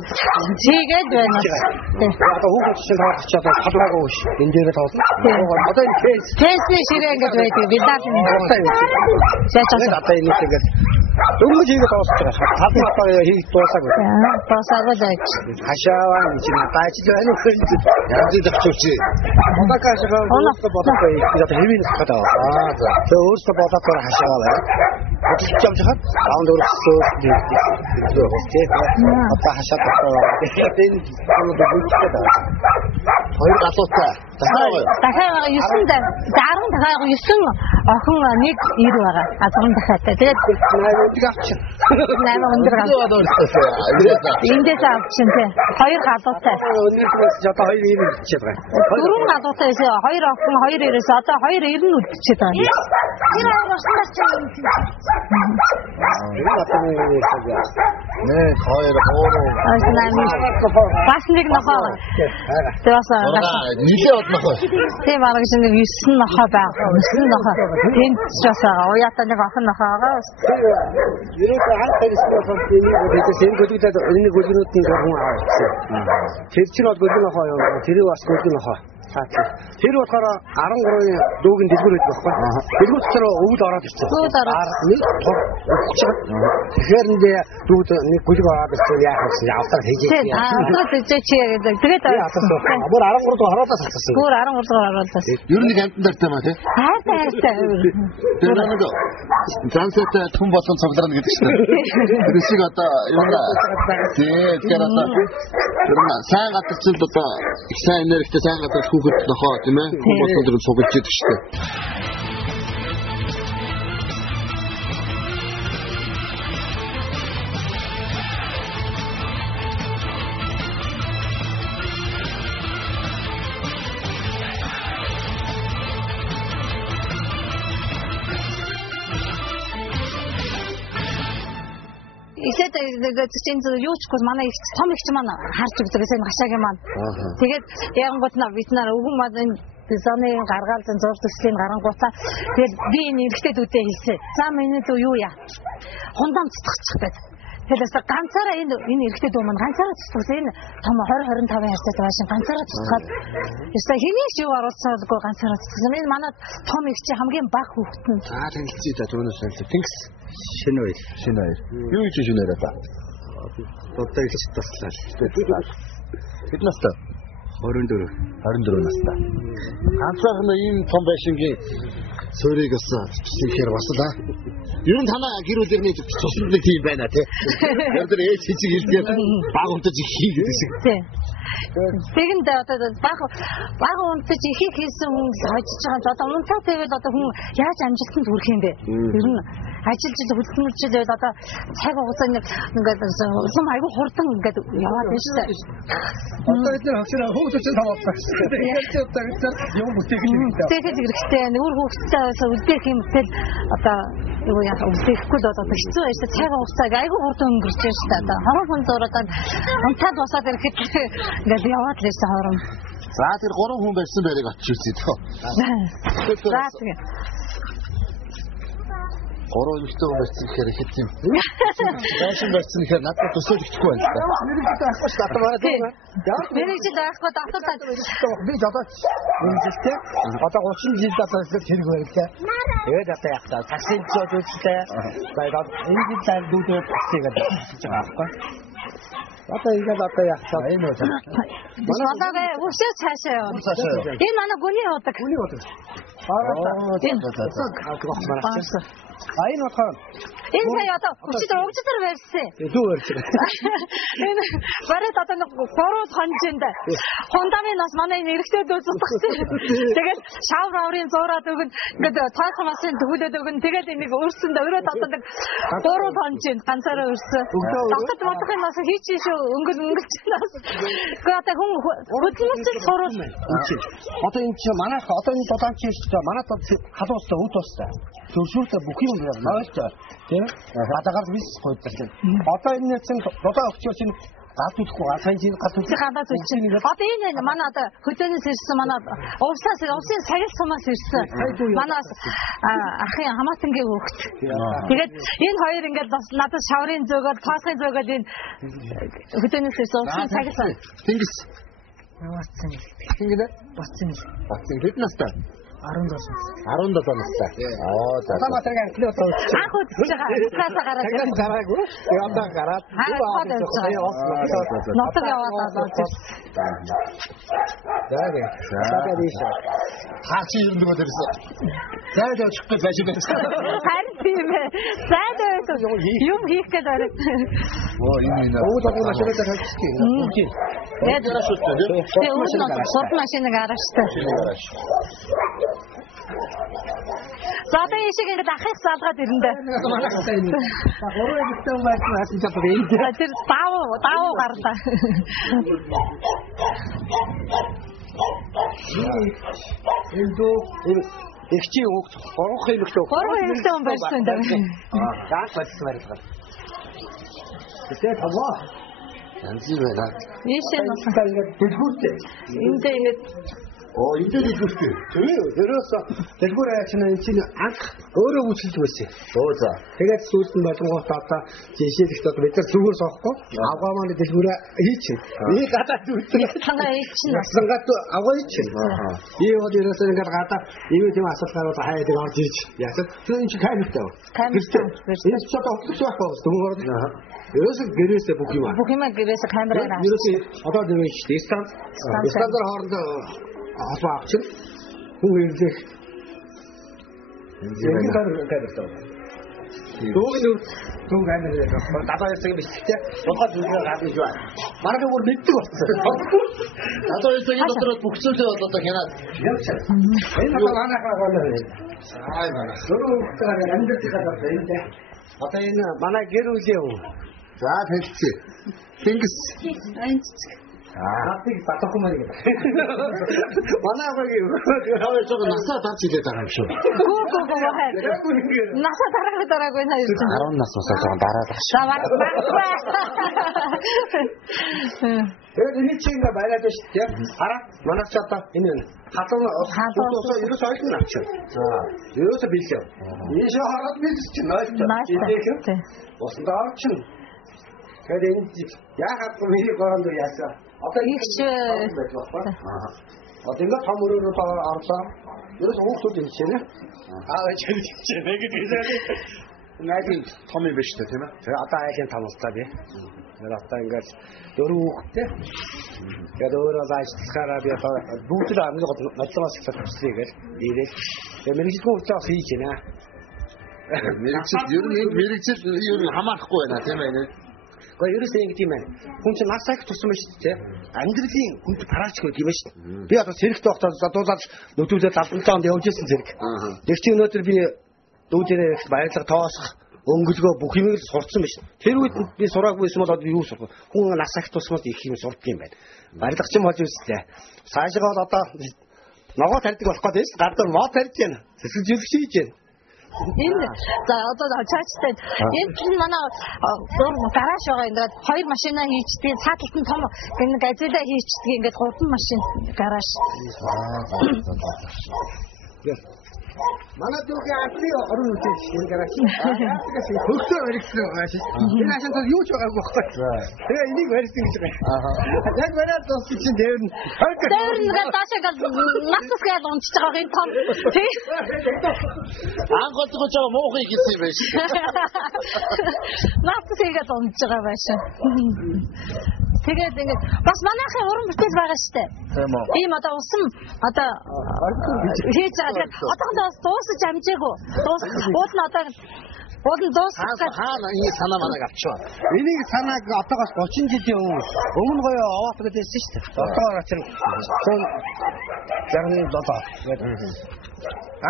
Тэгээд байна. Одоо хүүхэд чинь тоолч одоо халаагаа ууш. Энэ дээр тоолно. Одоо энэ тестний ширээ ингэж байдаг. Бидаад одоо энэ тэгээд дөнгөж хийгээд тоолж байгаа. Халаагаа хийх дуусаагүй. Дуусаагүй байж. Хашааваа чинь тааж л байна уу? Янз бүр зохицуулж. Одоокашгаа өөртөө бодохгүй. Одоо хэвийн хата. Тэгээ өөртөө бодохгүй хашааваа байна. Өчигч юм жахад раунд өрсөө. Одоо хашаад байгаа. Тэгээд энэ хоёр галуутай. Дахиад 9 10 дахиад 9 охин нэг 90 байгаа. 100 дахиадтай. Тэгээд 8 авчих. 8 өндөр авчих. Эндээс авчих тий. Хоёр галуутай. Өнөөдрөөс одоо 2 90 бичээд байгаа. Дөрвөн галуутай байсан. Хоёр охин 2 90-с одоо 2 90 үлдчихэд байгаа. Тэр хоёр уснаар ч юм. Нэ хоёр хоороо. Бас нэг нохоо. Тэрээс нийлээ од нохоо. Тийм арга шиг 9 нохоо байгаа. 9 нохоо. Тэнд ч бас байгаа. Уяатаа нэг охин нохоо байгаа. Ерөөсөө хаан тэрсээс энэ гөлгөдөд энэ гөлгөнүүд нь гурван авчихсан. Тэр чинь бол гөлгөн нохоо юм. Тэр бас гөлгөн нохоо. Тэр болохоор 13-ын дүүгэн дэлгүүр байдаг байхгүй. Дэлгүүр дээр өвд ороод ирсэн. Өвд ороод. Нэг тэгэхээр дүүд нэг гүлг ороод ирсэн яах вэ? Явтар хийж ирсэн. Тэгээд бүр 13 дуу ороодоо салцсан. Бүр 13 дуу ороодоо. Ер нь амтан дартай маа тий. Хайртай. Тэр нэг занстай хүн болсон цугларна гэдэг чинь. Тэр шиг одоо юм да. Тэгэхээр одоо ер нь сайн гадагчд одоо их сайн энергитэй сайн гадагч хүүхэд нохоо тийм ээ. Хүн болсон дээр цуглаж идэг шүү дээ. Ихээд чинь юу ч гол манай их том ихч маань харж үзлээс энэ гашаагийн маань. Тэгээд янгууд на бид нар өвгөн маань зоны гаргаал зэн зур төслийн гарангуудаа тэгээд би энэ эргэтэй дүүтэй хэлсэн. За миний дүү юу яа? Хундам цэцчих гэдэг. Тэрээс ганцаараа энэ эргэтэй дүү маань ганцаараа цэцчихсэн энэ том 20-25 ярьцтай байгаа шин ганцаараа цэцгээд ёстой хэнийг юу оруулсангүй ганцаараа цэцсэн. Энэ манай том ихчи хамгийн бага хүүхэд нь. За тэнцээ та түүнээс тэнкс шинэ хоёр. Юу гэж шинэ яриа та? Одоо их таслаа. Хэд настай? 24 настай. Ганцаараа ийм том байшингийн суурийг өсөж бас л ер нь танаа гэр бүлэрний цуснд нэг тийм байна тий. Тэр ээж хичиг хэлгээд баг унтаж ихий гэдэг шиг. Тий. Тэгэнд одоо баг унтаж ихийг хийсэн хүн хожиж байгаа. Одоо унтаа тавьвал одоо хүн яаж амжилтанд хүрэх юм бэ? Ер нь ажиллаж хөдөлмөрчл байл одоо цаг хугацаанд ингээд улам айгүй хурдан ингээд яваад байна шүү дээ. Одоо эдгээр хавчраа хүүхдүүд таваалаа. Тэгээд одоо юм бүтээх хэрэгтэй. Нүүр хүүхдтэй үлдээх юм тэл одоо юу яах үлдээхгүй л одоо хэцүү байж цаг хугацааг айгүй хурдан өнгөрч байна шүү дээ. Одоо хорон хүн зураад унтаад босоод ирэхэд ингээд яваад л байсан хорон. За тэр 3 хүн байсан байрыг очиж үзье тоо. За тэгээ. 3 ихтэй хүн байсан гэхээр ихэд юм. Байшин байсан гэхээр надад төсөөлж өгөхгүй байна л да. Мэргэжил байхгүй шүү дээ. Мэргэжил байхгүй давталтаа би одоо мэргэжилтэй одоо 30 жил татсан хэрэг байлаа. Тэгээд одоо яах вэ? Таксинд зөөж үзтээ. Тэгээд энэ жил цааш дүүдэд таксигээд хийж байгаа байхгүй. Одоо яах вэ? Энэ үү. Манайгаа өшөө цаашаа яваа. Энэ манай гүний удаг. Энэ утгаар энэ сая одоо өвчтөр барьсан. Дүү барьсан. Энэ барайд одоо нэг 3 хонжинд фундамент манай эрэгтэй дүү зүтгэсэн. Тэгээд шавар аврын зуураад өгөн ингээд тооцоо масын төгөлөд өгөн тэгээд энийг өөрсөндөө өрөөд одоо нэг 3 хонжинд ганцаараа өрсөн. Дотоод бодохын нас хийчихээ шүү өнгөлж нас. Гэхдээ одоо хүн хөдөлмөрчл сурвал одоо энэ чи манайх одоо энэ дулаан чи манай халуустай үт устай. Зөвшөөрөлтөй бүх юм байна. Тийм. Гадаагаар вис гойддаг. Одоо энэ чинь дулаан өгчөө чинь гадуухгүй сайн чинь гадуу. Гадаад үчин. Одоо энэ манай одоо хөдөөнөөс ирсэн манай усын сагил сумаас ирсэн. Манаас ахын хамаатангийн хүүхэд. Тэгээд энэ хоёр ингээд бас надад шаврын зөөгөл, тоосхын зөөгөл энэ хөдөөнөөс ирсэн усын сагил сум. Тэнгис. Яваацсан. Тэнгис. Бацсан. Хэд настай? 17 настай. 17 настай. За. Хамаатай анхны одоо Анх үзэж байгаа гараад ирсэн. гараагүй. Тэгээ одоо гараад нотог яваад орж ирсэн. Хаач юм дөрөв ирсэн. Зайд очихгүй байж байсан. харин тийм ээ. Зайд юм хийх гээд орой. Өвд одоо машинаа тавьчихсан. Тэгээд урд машиныг арааштай. За одоо ишиг ингээд ахих залгаад ирэндээ. Гурван хэвтэй юм байсан хасан чаддаг юм. Тэр давуу гарлаа. Эндөө ихчи хөөгч гурван хэвтэй хүн байсан дээ. Даах болсон байгаад. Тэгээд аваа. Янзын байна. Ийшээ нь ингээд дэлгүүртэй. энд ингээд Энд дэлгүүртэй. Тэрөөс дэлгүүр ачна энэ чинь анх өөрөө үүсэлж байсан. За. Тэгээд сүүлд нь болгонгоот одоо жишээлх одоо бид нар зүгээр соохгүй авгаа маань дэлгүүрээ хийчихнэ. Ийм гадаад үүсэх танаа хийчихнэ. Насангат авгаа хийчихнэ. Ийм бол ерөөсөө ингээд гадаа ийм тийм асуулт гараад хаяад орж ирж яасан. Тэр энэ чинь камертай. Камертай. Энэ ч одоо отлох байх зүгээр. Ерөөсөө гэрээсээ бүх юм. Бүх юм гэрээсээ камераар авах. Ерөөсөө одоо дөрөв шүү дээ. Стандар хоорондоо албаа авчих. Хүн ирлэх. Энэ камертай. Дүүг амир дадаа ясаг биштэй. Болгоод зүгээр гадна шүү. Марга бүр мэддэг болсон. Дадаа ясагийн дотор бүх зүйлээ бол одоо хянаад. Энэ одоо манайхаа гоо. Дөрөв амьддаг гадаа байна. Одоо энэ манай гэр бүлийн юм. За хэлцээ. Тэнгис. Хатыг батахгүй маа гэдэг. Манай багийн хаваа жоо насаа дарж идээд байгаа юм шүү. Гүү. Насаа дараагүй наа юу. 10 наснаас жоо дараад байгаа шүү. Тэгээд энэ чинь ингээ байгаад байна шүү дээ. Хараа манай ч одоо энэ хатан хатан ерөөс ойлно авчих. За ерөөс билээ. Ийш хараад билс чинь ойлно. Усанд орчин. Тэгээд энэ яагаад миний горонд яасан? Одоо ихч одоо ингээд том өрөөрөө орлоо. Ерөөс хүүхдүүд энэ чинь аа чирчээ гэдэг юм. Найдын том юм биш үү тийм ээ. Тэгээ одоо айлын тамлтаа би. Тэгээд одоо ингээд дөрөв хүүхдтэй. Тэгээд өөрөө ажиллахаараа би одоо бүгд л амны нодлоос их төвслийгээл ирээд тэгээд мэрэгжлийн үйлчлэл хийж байна. Мэрэгжил ер нь мэрэгжил ер нь хамаарахгүй байна тийм ээ. Гэхдээ ерөөсөө ингэ тийм байна. Хүн чинь нас их тусан байна шүү дээ. Амьдралын хүнд параач гэдэг юм байна шүү. Би одоо зэрэгтэй байхдаа задуулаад нөтөлөө 75 онд явж ирсэн зэрэг. Тэр чинь өнөөдөр би дүүдэрээ их баярлага тоосох, өнгөлгөө бүх юмыг сурцсан байна шүү. Тэр үед би сураагүй байсан бол одоо юу сурах вэ? Хүн нас их тусмал их юм сурдаг юм байна. Баярлах чинь болж үстэй. Цаашгаа бол одоо ногоо тарьдаг болох гэдэг шүү. Гадар моо тарьж байна. Сэсэл зүрх хийж байна. Энэ за одоо цааштай энэ чинь манай гараж байгаа ингээд хоёр машина хийчдэг сааталт нь том нэг ажила хийчдэг ингээд 3 машин гараж. Манай дүүгээ атли орон үеч энэ гараж. Хөлтөө баригдсан гараж. Энэ ашиг юу ч байгаагүй байхгүй. Тэгээ энийг барьсан гэж байгаа. Яг бараад дуусчих чинь дээр нь таашааг насас гээд унтж байгаа энэ том. Анхолцож байгаа муухай гэсэн юм байна шүү. Насас хийгээд унтж байгаа байшаа. Тэгээд ингээд бас манайхын уран бүтээл байгаа штэ. Тийм үү. Ийм одоо усан одоо хийж байгаа. Одоохондоо дуусаж амжаагүй. Уул нь одоо дуусах хаана энэ санаа манайг авчваа. Энийг санааг одоогоос 30 жилийн өмнө гоё овоот гэдээсэн шүү дээ. Одоогоор очир 167.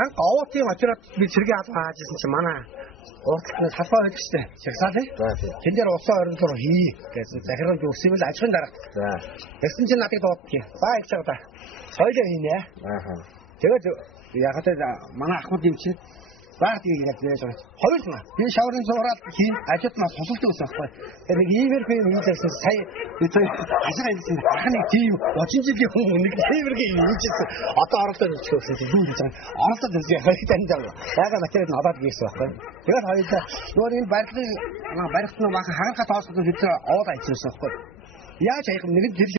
Анх овоотын очироод би цэргийн албаа хаажсэн чинь манай уурлахны салбар байдаг шүү дээ. Чагсаалаа. Тэн дээр усан орнолоор хий гэсэн захиргаанд өсөөл ажихын дараа. Тэгсэн чинь надад дууддаг. Баа их чагаа. Соёлоо хийнэ. Тэгээд яг хатаа манай ахмад юм чинь Баах тийг ингэж байж байгаа. Хоёр маа. Би шаврын зураад хийн ажид маа тусалдаг гэсэн байхгүй. Тэгэхээр нэг иймэрхүү юм хийжсэн сая хашаа хэлсэн анхны тийм 30 жилийн хүн нэг иймэрхүү юм хийжсэн. Одоо оролдоод ирчихсэн зүйл хийж байгаа. Оролдоод ирж байгаа тань жаа. Яагаад материал надад гисэн байхгүй. Тэгээд хоёулаа нөгөө энэ барилгын баригт нь бахан харанхаа тоосгож бид аваад ажилласан байхгүй. Яаж аяг нэгэн